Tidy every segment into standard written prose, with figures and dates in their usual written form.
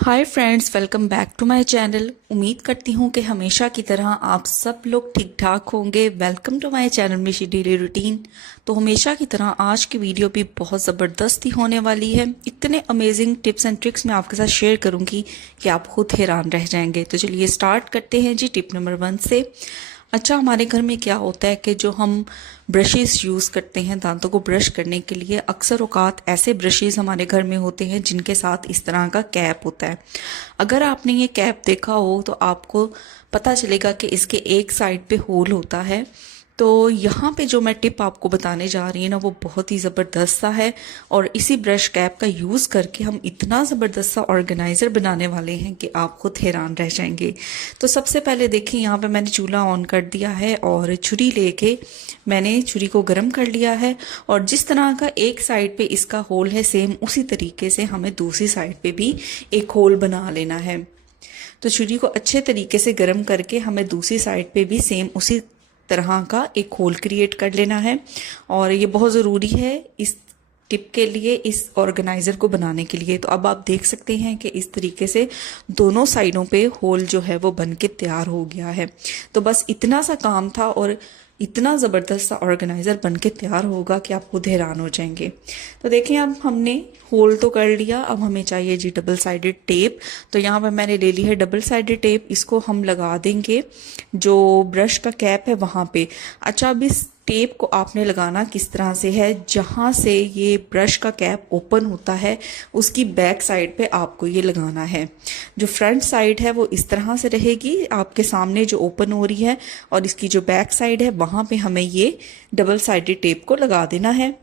Hi friends, welcome back to my channel. उम्मीद करती हूँ कि हमेशा की तरह आप सब लोग ठीक ठाक होंगे। वेलकम टू माय चैनल मिशी डेली रूटीन। तो हमेशा की तरह आज की वीडियो भी बहुत ज़बरदस्त ही होने वाली है। इतने अमेजिंग टिप्स एंड ट्रिक्स मैं आपके साथ शेयर करूँगी कि आप खुद हैरान रह जाएंगे। तो चलिए स्टार्ट करते हैं जी टिप नंबर 1 से। अच्छा, हमारे घर में क्या होता है कि जो हम ब्रशेस यूज़ करते हैं दांतों को ब्रश करने के लिए, अक्सर औकात ऐसे ब्रशेस हमारे घर में होते हैं जिनके साथ इस तरह का कैप होता है। अगर आपने ये कैप देखा हो तो आपको पता चलेगा कि इसके एक साइड पे होल होता है। तो यहाँ पे जो मैं टिप आपको बताने जा रही हूँ ना, वो बहुत ही ज़बरदस्त सा है। और इसी ब्रश कैप का यूज़ करके हम इतना ज़बरदस्त सा ऑर्गेनाइज़र बनाने वाले हैं कि आप खुद हैरान रह जाएंगे। तो सबसे पहले देखिए, यहाँ पे मैंने चूल्हा ऑन कर दिया है और छुरी लेके मैंने छुरी को गर्म कर लिया है। और जिस तरह का एक साइड पे इसका होल है, सेम उसी तरीके से हमें दूसरी साइड पे भी एक होल बना लेना है। तो छुरी को अच्छे तरीके से गर्म करके हमें दूसरी साइड पे भी सेम उसी तरह का एक होल क्रिएट कर लेना है। और ये बहुत ज़रूरी है इस टिप के लिए, इस ऑर्गेनाइज़र को बनाने के लिए। तो अब आप देख सकते हैं कि इस तरीके से दोनों साइडों पे होल जो है वो बन के तैयार हो गया है। तो बस इतना सा काम था और इतना ज़बरदस्त सा ऑर्गेनाइज़र बन के तैयार होगा कि आप खुद हैरान हो जाएंगे। तो देखिए, अब हमने होल तो कर लिया, अब हमें चाहिए जी डबल साइडेड टेप। तो यहाँ पर मैंने ले ली है डबल साइडेड टेप। इसको हम लगा देंगे जो ब्रश का कैप है वहाँ पे। अच्छा, अब इस टेप को आपने लगाना किस तरह से है, जहाँ से ये ब्रश का कैप ओपन होता है उसकी बैक साइड पे आपको ये लगाना है। जो फ्रंट साइड है वो इस तरह से रहेगी आपके सामने जो ओपन हो रही है, और इसकी जो बैक साइड है वहाँ पे हमें ये डबल साइडेड टेप को लगा देना है।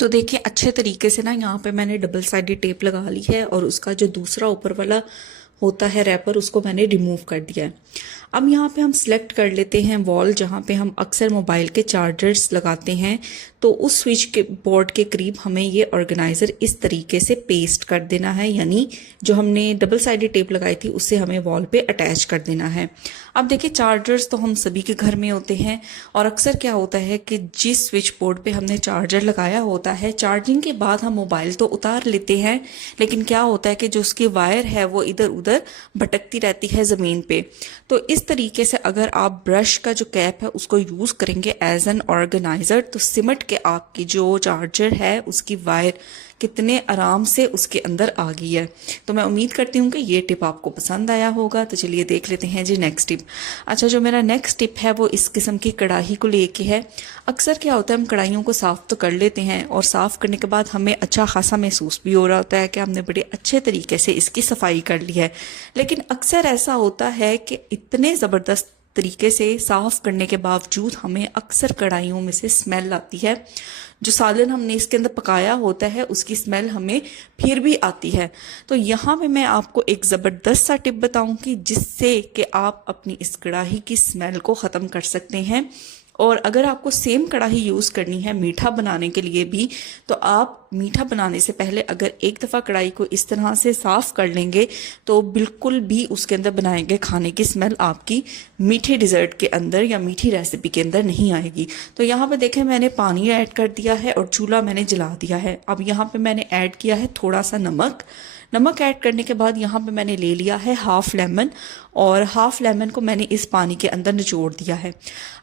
तो देखिए, अच्छे तरीके से ना यहाँ पे मैंने डबल साइडेड टेप लगा ली है और उसका जो दूसरा ऊपर वाला होता है रैपर, उसको मैंने रिमूव कर दिया है। अब यहाँ पे हम सिलेक्ट कर लेते हैं वॉल, जहाँ पे हम अक्सर मोबाइल के चार्जर्स लगाते हैं। तो उस स्विच के बोर्ड के करीब हमें ये ऑर्गेनाइज़र इस तरीके से पेस्ट कर देना है, यानी जो हमने डबल साइडेड टेप लगाई थी उससे हमें वॉल पे अटैच कर देना है। अब देखिए, चार्जर्स तो हम सभी के घर में होते हैं और अक्सर क्या होता है कि जिस स्विच बोर्ड पे हमने चार्जर लगाया होता है, चार्जिंग के बाद हम मोबाइल तो उतार लेते हैं, लेकिन क्या होता है कि जो उसकी वायर है वो इधर उधर भटकती रहती है ज़मीन पे। तो इस तरीके से अगर आप ब्रश का जो कैप है उसको यूज़ करेंगे एज एन ऑर्गेनाइज़र, तो सिमट के आपकी जो चार्जर है उसकी वायर कितने आराम से उसके अंदर आ गई है। तो मैं उम्मीद करती हूँ कि ये टिप आपको पसंद आया होगा। तो चलिए देख लेते हैं जी नेक्स्ट टिप। अच्छा, जो मेरा नेक्स्ट टिप है वो इस किस्म की कढ़ाई को लेके है। अक्सर क्या होता है, हम कढ़ाइयों को साफ़ तो कर लेते हैं और साफ़ करने के बाद हमें अच्छा खासा महसूस भी हो रहा होता है कि हमने बड़े अच्छे तरीके से इसकी सफाई कर ली है। लेकिन अक्सर ऐसा होता है कि इतने ज़बरदस्त तरीके से साफ़ करने के बावजूद हमें अक्सर कढ़ाइयों में से स्मेल आती है। जो सालन हमने इसके अंदर पकाया होता है उसकी स्मेल हमें फिर भी आती है। तो यहाँ पे मैं आपको एक ज़बरदस्त सा टिप बताऊंगी जिससे कि आप अपनी इस कढ़ाई की स्मेल को ख़त्म कर सकते हैं। और अगर आपको सेम कढ़ाई यूज़ करनी है मीठा बनाने के लिए भी, तो आप मीठा बनाने से पहले अगर एक दफ़ा कढ़ाई को इस तरह से साफ़ कर लेंगे तो बिल्कुल भी उसके अंदर बनाए गए खाने की स्मेल आपकी मीठे डिज़र्ट के अंदर या मीठी रेसिपी के अंदर नहीं आएगी। तो यहाँ पे देखें, मैंने पानी ऐड कर दिया है और चूल्हा मैंने जला दिया है। अब यहाँ पे मैंने ऐड किया है थोड़ा सा नमक। नमक ऐड करने के बाद यहाँ पे मैंने ले लिया है हाफ लेमन, और हाफ लेमन को मैंने इस पानी के अंदर निचोड़ दिया है।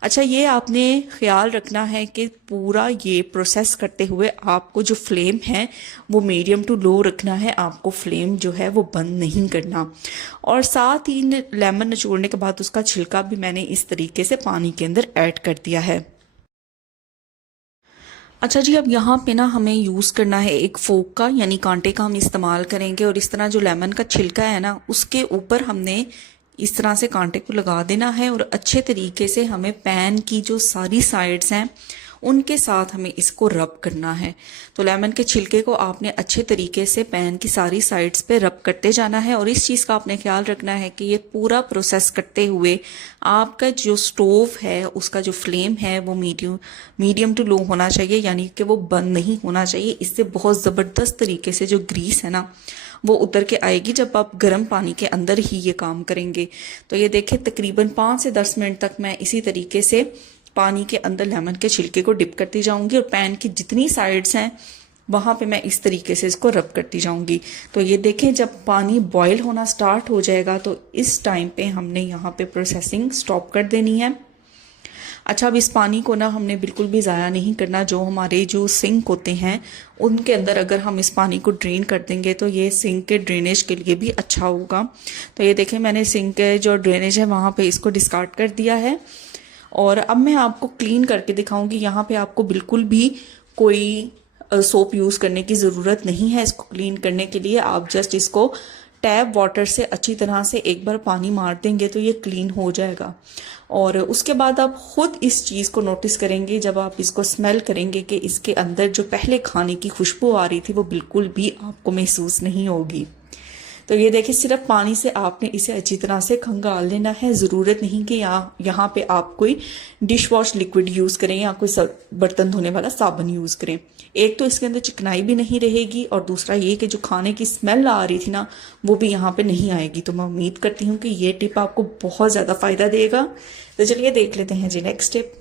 अच्छा, ये आपने ख्याल रखना है कि पूरा ये प्रोसेस करते हुए आपको जो फ्लेम है वो मीडियम टू लो रखना है, आपको फ्लेम जो है वो बंद नहीं करना। और साथ ही लेमन निचोड़ने के बाद उसका छिलका भी मैंने इस तरीके से पानी के अंदर ऐड कर दिया है। अच्छा जी, अब यहाँ पे ना हमें यूज़ करना है एक फोक का, यानी कांटे का हम इस्तेमाल करेंगे। और इस तरह जो लेमन का छिलका है ना, उसके ऊपर हमने इस तरह से कांटे को लगा देना है और अच्छे तरीके से हमें पैन की जो सारी साइड्स हैं उनके साथ हमें इसको रब करना है। तो लेमन के छिलके को आपने अच्छे तरीके से पैन की सारी साइड्स पे रब करते जाना है। और इस चीज़ का आपने ख्याल रखना है कि ये पूरा प्रोसेस करते हुए आपका जो स्टोव है उसका जो फ्लेम है वो मीडियम टू लो होना चाहिए, यानी कि वो बंद नहीं होना चाहिए। इससे बहुत ज़बरदस्त तरीके से जो ग्रीस है ना वो उतर के आएगी जब आप गर्म पानी के अंदर ही ये काम करेंगे। तो ये देखिए, तकरीबन 5 से 10 मिनट तक मैं इसी तरीके से पानी के अंदर लेमन के छिलके को डिप करती जाऊंगी और पैन की जितनी साइड्स हैं वहाँ पे मैं इस तरीके से इसको रब करती जाऊंगी। तो ये देखें, जब पानी बॉईल होना स्टार्ट हो जाएगा तो इस टाइम पे हमने यहाँ पे प्रोसेसिंग स्टॉप कर देनी है। अच्छा, अब इस पानी को ना हमने बिल्कुल भी ज़ाया नहीं करना। जो हमारे जो सिंक होते हैं उनके अंदर अगर हम इस पानी को ड्रेन कर देंगे तो ये सिंक के ड्रेनेज के लिए भी अच्छा होगा। तो ये देखें, मैंने सिंक के जो ड्रेनेज है वहाँ पे इसको डिस्कार्ड कर दिया है। और अब मैं आपको क्लीन करके दिखाऊंगी। यहाँ पे आपको बिल्कुल भी कोई सोप यूज़ करने की ज़रूरत नहीं है इसको क्लीन करने के लिए। आप जस्ट इसको टैप वाटर से अच्छी तरह से एक बार पानी मार देंगे तो ये क्लीन हो जाएगा। और उसके बाद आप खुद इस चीज़ को नोटिस करेंगे, जब आप इसको स्मेल करेंगे कि इसके अंदर जो पहले खाने की खुशबू आ रही थी वो बिल्कुल भी आपको महसूस नहीं होगी। तो ये देखिए, सिर्फ पानी से आपने इसे अच्छी तरह से खंगाल लेना है। ज़रूरत नहीं कि यहाँ पे आप कोई डिश वॉश लिक्विड यूज़ करें या कोई बर्तन धोने वाला साबुन यूज़ करें। एक तो इसके अंदर चिकनाई भी नहीं रहेगी और दूसरा ये कि जो खाने की स्मेल आ रही थी ना वो भी यहाँ पे नहीं आएगी। तो मैं उम्मीद करती हूँ कि ये टिप आपको बहुत ज़्यादा फ़ायदा देगा। तो चलिए देख लेते हैं जी नेक्स्ट टिप।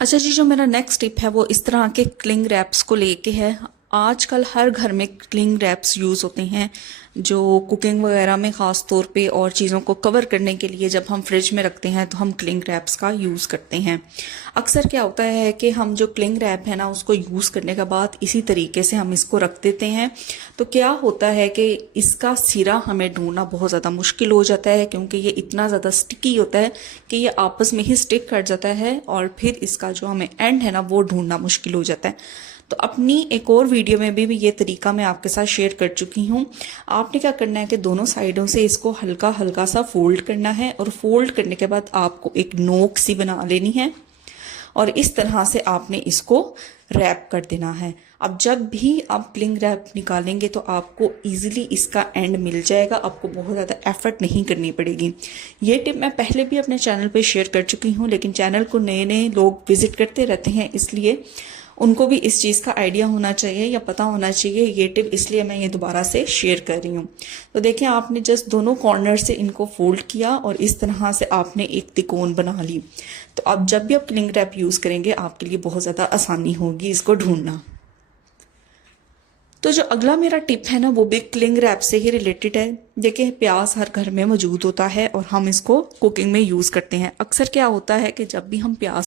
अच्छा जी, जो मेरा नेक्स्ट टिप है वो इस तरह के क्लिंग रैप्स को लेके है। आजकल हर घर में क्लिंग रैप्स यूज़ होते हैं जो कुकिंग वगैरह में ख़ास तौर पे, और चीज़ों को कवर करने के लिए जब हम फ्रिज में रखते हैं तो हम क्लिंग रैप्स का यूज़ करते हैं। अक्सर क्या होता है कि हम जो क्लिंग रैप है ना उसको यूज़ करने के बाद इसी तरीके से हम इसको रख देते हैं। तो क्या होता है कि इसका सिरा हमें ढूंढना बहुत ज़्यादा मुश्किल हो जाता है, क्योंकि ये इतना ज़्यादा स्टिकी होता है कि ये आपस में ही स्टिक कर जाता है और फिर इसका जो हमें एंड है ना वो ढूंढना मुश्किल हो जाता है। तो अपनी एक और वीडियो में भी ये तरीका मैं आपके साथ शेयर कर चुकी हूँ। आपने क्या करना है कि दोनों साइडों से इसको हल्का हल्का सा फोल्ड करना है और फोल्ड करने के बाद आपको एक नोक सी बना लेनी है और इस तरह से आपने इसको रैप कर देना है। अब जब भी आप क्लिंग रैप निकालेंगे तो आपको इजीली इसका एंड मिल जाएगा, आपको बहुत ज़्यादा एफर्ट नहीं करनी पड़ेगी। ये टिप मैं पहले भी अपने चैनल पे शेयर कर चुकी हूँ, लेकिन चैनल को नए नए लोग विजिट करते रहते हैं, इसलिए उनको भी इस चीज़ का आइडिया होना चाहिए या पता होना चाहिए ये टिप, इसलिए मैं ये दोबारा से शेयर कर रही हूँ। तो देखिए, आपने जस्ट दोनों कॉर्नर से इनको फोल्ड किया और इस तरह से आपने एक तिकोन बना ली। तो अब जब भी आप क्लिंग रैप यूज़ करेंगे आपके लिए बहुत ज़्यादा आसानी होगी इसको ढूंढना। तो जो अगला मेरा टिप है ना वो भी क्लिंग रैप से ही रिलेटेड है। देखिए, प्याज हर घर में मौजूद होता है और हम इसको कुकिंग में यूज़ करते हैं। अक्सर क्या होता है कि जब भी हम प्याज,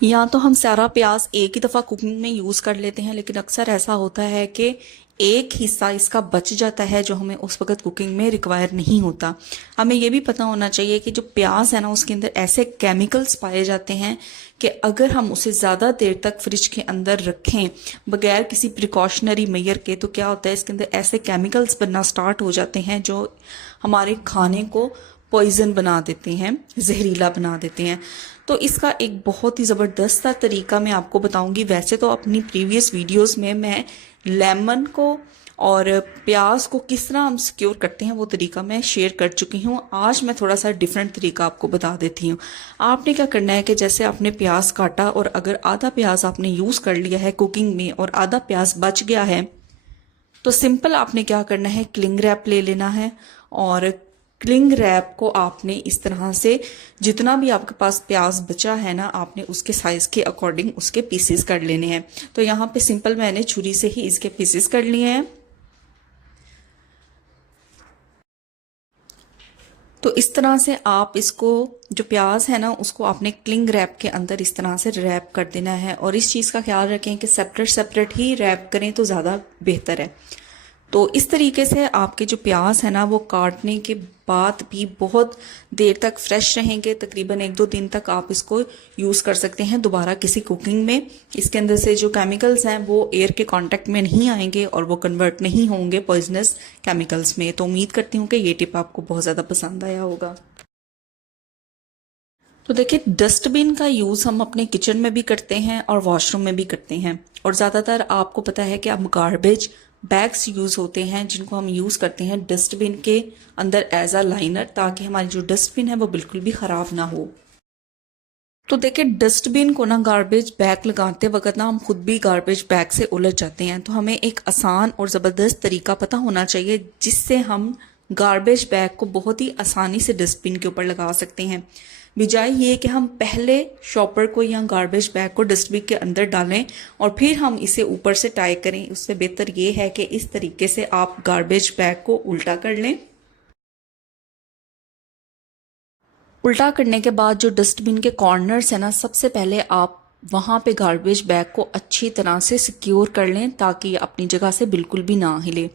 या तो हम सारा प्याज एक ही दफ़ा कुकिंग में यूज़ कर लेते हैं, लेकिन अक्सर ऐसा होता है कि एक हिस्सा इसका बच जाता है जो हमें उस वक्त कुकिंग में रिक्वायर नहीं होता। हमें ये भी पता होना चाहिए कि जो प्याज है ना उसके अंदर ऐसे केमिकल्स पाए जाते हैं कि अगर हम उसे ज़्यादा देर तक फ्रिज के अंदर रखें बगैर किसी प्रिकॉशनरी मेजर के, तो क्या होता है इसके अंदर ऐसे केमिकल्स बनना स्टार्ट हो जाते हैं जो हमारे खाने को पॉइजन बना देते हैं, जहरीला बना देते हैं। तो इसका एक बहुत ही ज़बरदस्त सा तरीका मैं आपको बताऊंगी। वैसे तो अपनी प्रीवियस वीडियोस में मैं लेमन को और प्याज को किस तरह हम सिक्योर करते हैं वो तरीका मैं शेयर कर चुकी हूँ। आज मैं थोड़ा सा डिफरेंट तरीका आपको बता देती हूँ। आपने क्या करना है कि जैसे आपने प्याज काटा और अगर आधा प्याज आपने यूज़ कर लिया है कुकिंग में और आधा प्याज बच गया है, तो सिंपल आपने क्या करना है, क्लिंग रैप ले लेना है और क्लिंग रैप को आपने इस तरह से जितना भी आपके पास प्याज बचा है ना आपने उसके साइज के अकॉर्डिंग उसके पीसेस कर लेने हैं। तो यहाँ पे सिंपल मैंने छुरी से ही इसके पीसेस कर लिए हैं। तो इस तरह से आप इसको, जो प्याज है ना उसको आपने क्लिंग रैप के अंदर इस तरह से रैप कर देना है। और इस चीज़ का ख्याल रखें कि सेपरेट सेपरेट ही रैप करें तो ज़्यादा बेहतर है। तो इस तरीके से आपके जो प्याज है ना वो काटने के बाद भी बहुत देर तक फ्रेश रहेंगे। तकरीबन 1-2 दिन तक आप इसको यूज़ कर सकते हैं दोबारा किसी कुकिंग में। इसके अंदर से जो केमिकल्स हैं वो एयर के कांटेक्ट में नहीं आएंगे और वो कन्वर्ट नहीं होंगे पॉइजनस केमिकल्स में। तो उम्मीद करती हूँ कि ये टिप आपको बहुत ज़्यादा पसंद आया होगा। तो देखिए, डस्टबिन का यूज़ हम अपने किचन में भी करते हैं और वॉशरूम में भी करते हैं। और ज़्यादातर आपको पता है कि अब गार्बेज बैग्स यूज़ होते हैं जिनको हम यूज़ करते हैं डस्टबिन के अंदर एज अ लाइनर, ताकि हमारी जो डस्टबिन है वो बिल्कुल भी ख़राब ना हो। तो देखिए, डस्टबिन को ना गार्बेज बैग लगाते वक्त ना हम खुद भी गार्बेज बैग से उलझ जाते हैं। तो हमें एक आसान और ज़बरदस्त तरीका पता होना चाहिए जिससे हम गार्बेज बैग को बहुत ही आसानी से डस्टबिन के ऊपर लगा सकते हैं। बजाय ये कि हम पहले शॉपर को या गार्बेज बैग को डस्टबिन के अंदर डालें और फिर हम इसे ऊपर से टाई करें। उससे बेहतर ये है कि इस तरीके से आप गार्बेज बैग को उल्टा कर लें। उल्टा करने के बाद जो डस्टबिन के कॉर्नर्स है ना, सबसे पहले आप वहाँ पे गार्बेज बैग को अच्छी तरह से सिक्योर कर लें ताकि ये अपनी जगह से बिल्कुल भी ना हिले।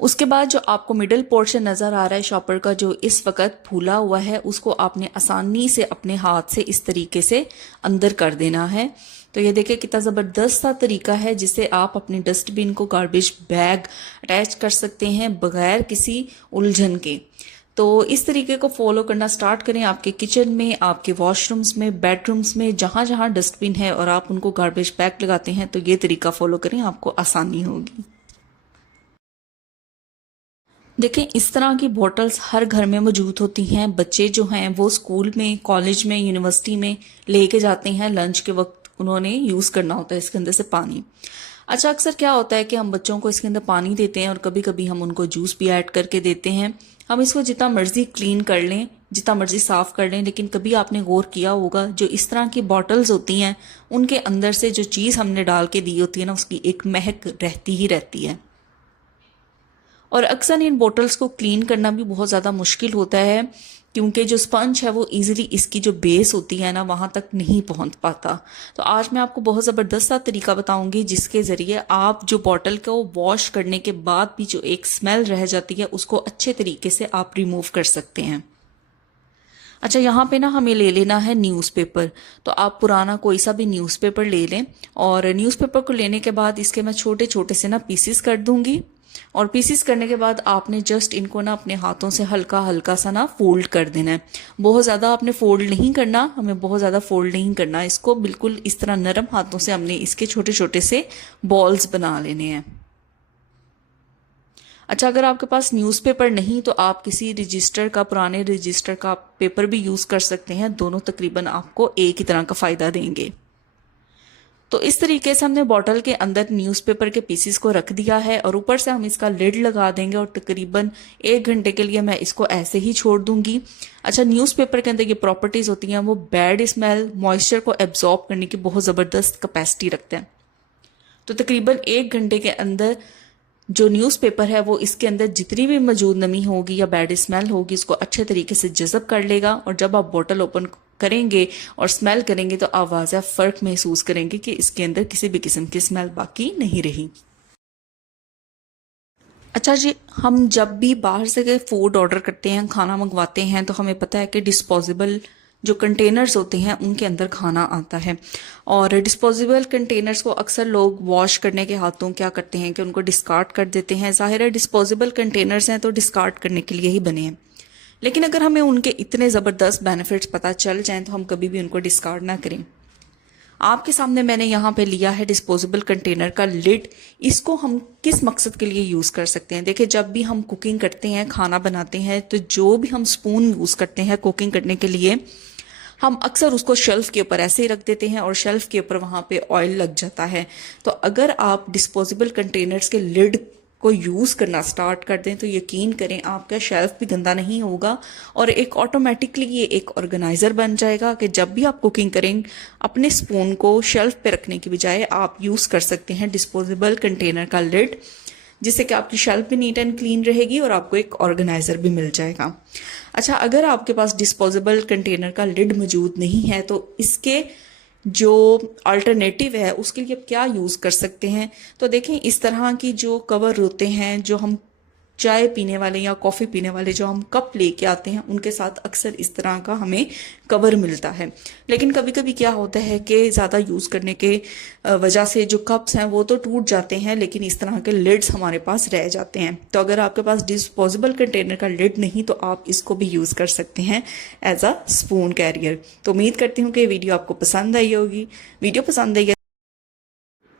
उसके बाद जो आपको मिडिल पोर्शन नज़र आ रहा है शॉपर का, जो इस वक्त फूला हुआ है, उसको आपने आसानी से अपने हाथ से इस तरीके से अंदर कर देना है। तो ये देखिए कितना ज़बरदस्त सा तरीका है जिससे आप अपने डस्टबिन को गार्बेज बैग अटैच कर सकते हैं बगैर किसी उलझन के। तो इस तरीके को फॉलो करना स्टार्ट करें आपके किचन में, आपके वॉशरूम्स में, बेडरूम्स में, जहाँ जहाँ डस्टबिन है और आप उनको गार्बेज बैग लगाते हैं तो ये तरीका फॉलो करें, आपको आसानी होगी। देखें इस तरह की बॉटल्स हर घर में मौजूद होती हैं। बच्चे जो हैं वो स्कूल में, कॉलेज में, यूनिवर्सिटी में लेके जाते हैं, लंच के वक्त उन्होंने यूज़ करना होता है इसके अंदर से पानी। अच्छा, अक्सर क्या होता है कि हम बच्चों को इसके अंदर पानी देते हैं और कभी कभी हम उनको जूस भी ऐड करके देते हैं। हम इसको जितना मर्जी क्लीन कर लें, जितना मर्जी साफ कर लें, लेकिन कभी आपने गौर किया होगा जो इस तरह की बॉटल्स होती हैं उनके अंदर से जो चीज़ हमने डाल के दी होती है ना, उसकी एक महक रहती ही रहती है। और अक्सर इन बोतल्स को क्लीन करना भी बहुत ज़्यादा मुश्किल होता है क्योंकि जो स्पंज है वो इजीली इसकी जो बेस होती है ना वहाँ तक नहीं पहुँच पाता। तो आज मैं आपको बहुत ज़बरदस्त सा तरीका बताऊंगी जिसके ज़रिए आप जो बॉटल को वॉश करने के बाद भी जो एक स्मेल रह जाती है उसको अच्छे तरीके से आप रिमूव कर सकते हैं। अच्छा, यहाँ पे ना हमें ले लेना है न्यूज़पेपर। तो आप पुराना कोई सा भी न्यूज़पेपर ले लें और न्यूज़पेपर को लेने के बाद इसके मैं छोटे छोटे से ना पीसेस कर दूंगी। और पीसेस करने के बाद आपने जस्ट इनको ना अपने हाथों से हल्का हल्का सा ना फोल्ड कर देना है। बहुत ज़्यादा आपने फोल्ड नहीं करना, हमें बहुत ज़्यादा फोल्ड नहीं करना, इसको बिल्कुल इस तरह नरम हाथों से हमने इसके छोटे छोटे से बॉल्स बना लेने हैं। अच्छा, अगर आपके पास न्यूज़पेपर नहीं तो आप किसी रजिस्टर का, पुराने रजिस्टर का पेपर भी यूज़ कर सकते हैं। दोनों तकरीबन आपको एक ही तरह का फ़ायदा देंगे। तो इस तरीके से हमने बॉटल के अंदर न्यूज़पेपर के पीसेस को रख दिया है और ऊपर से हम इसका लिड लगा देंगे और तकरीबन 1 घंटे के लिए मैं इसको ऐसे ही छोड़ दूंगी। अच्छा, न्यूज़पेपर के अंदर ये प्रॉपर्टीज़ होती हैं वो बैड स्मेल, मॉइस्चर को एब्जॉर्ब करने की बहुत ज़बरदस्त कैपेसिटी रखते हैं। तो तकरीबन 1 घंटे के अंदर जो न्यूज़पेपर है वो इसके अंदर जितनी भी मौजूद नमी होगी या बैड स्मेल होगी उसको अच्छे तरीके से जज़ब कर लेगा। और जब आप बोतल ओपन करेंगे और स्मेल करेंगे तो आप वाज़ह फ़र्क महसूस करेंगे कि इसके अंदर किसी भी किस्म की स्मेल बाकी नहीं रही। अच्छा जी, हम जब भी बाहर से फूड ऑर्डर करते हैं, खाना मंगवाते हैं, तो हमें पता है कि डिस्पोजेबल जो कंटेनर्स होते हैं उनके अंदर खाना आता है। और डिस्पोजेबल कंटेनर्स को अक्सर लोग वॉश करने के हाथों क्या करते हैं कि उनको डिस्कार्ड कर देते हैं। ज़ाहिर है डिस्पोजेबल कंटेनर्स हैं तो डिस्कार्ड करने के लिए ही बने हैं, लेकिन अगर हमें उनके इतने ज़बरदस्त बेनिफिट्स पता चल जाएं तो हम कभी भी उनको डिस्कार्ड ना करें। आपके सामने मैंने यहाँ पे लिया है डिस्पोजेबल कंटेनर का लिड। इसको हम किस मकसद के लिए यूज़ कर सकते हैं? देखिए, जब भी हम कुकिंग करते हैं, खाना बनाते हैं, तो जो भी हम स्पून यूज़ करते हैं कुकिंग करने के लिए, हम अक्सर उसको शेल्फ के ऊपर ऐसे ही रख देते हैं और शेल्फ के ऊपर वहाँ पे ऑयल लग जाता है। तो अगर आप डिस्पोजेबल कंटेनर्स के लिड को यूज़ करना स्टार्ट कर दें तो यकीन करें आपका शेल्फ भी गंदा नहीं होगा और एक ऑटोमेटिकली ये एक ऑर्गेनाइज़र बन जाएगा कि जब भी आप कुकिंग करें अपने स्पून को शेल्फ पे रखने की बजाय आप यूज़ कर सकते हैं डिस्पोजेबल कंटेनर का लिड, जिससे कि आपकी शेल्फ भी नीट एंड क्लीन रहेगी और आपको एक ऑर्गेनाइज़र भी मिल जाएगा। अच्छा, अगर आपके पास डिस्पोजेबल कंटेनर का लिड मौजूद नहीं है तो इसके जो अल्टरनेटिव है उसके लिए आप क्या यूज़ कर सकते हैं? तो देखें, इस तरह की जो कवर होते हैं, जो हम चाय पीने वाले या कॉफ़ी पीने वाले जो हम कप लेके आते हैं उनके साथ अक्सर इस तरह का हमें कवर मिलता है। लेकिन कभी कभी क्या होता है कि ज़्यादा यूज़ करने के वजह से जो कप्स हैं वो तो टूट जाते हैं, लेकिन इस तरह के लिड्स हमारे पास रह जाते हैं। तो अगर आपके पास डिस्पोजेबल कंटेनर का लिड नहीं तो आप इसको भी यूज़ कर सकते हैं एज अ स्पून कैरियर। तो उम्मीद करती हूँ कि वीडियो आपको पसंद आई होगी। वीडियो पसंद आई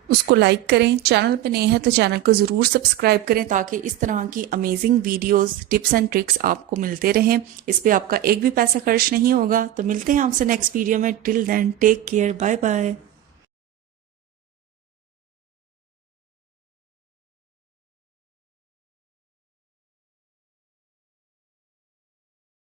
उसको लाइक करें, चैनल पे नए हैं तो चैनल को ज़रूर सब्सक्राइब करें ताकि इस तरह की amazing videos, tips and tricks आपको मिलते रहें। इस पे आपका एक भी पैसा खर्च नहीं होगा। तो मिलते हैं आपसे नेक्स्ट वीडियो में। Till then take care, bye bye.